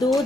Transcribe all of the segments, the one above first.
2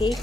1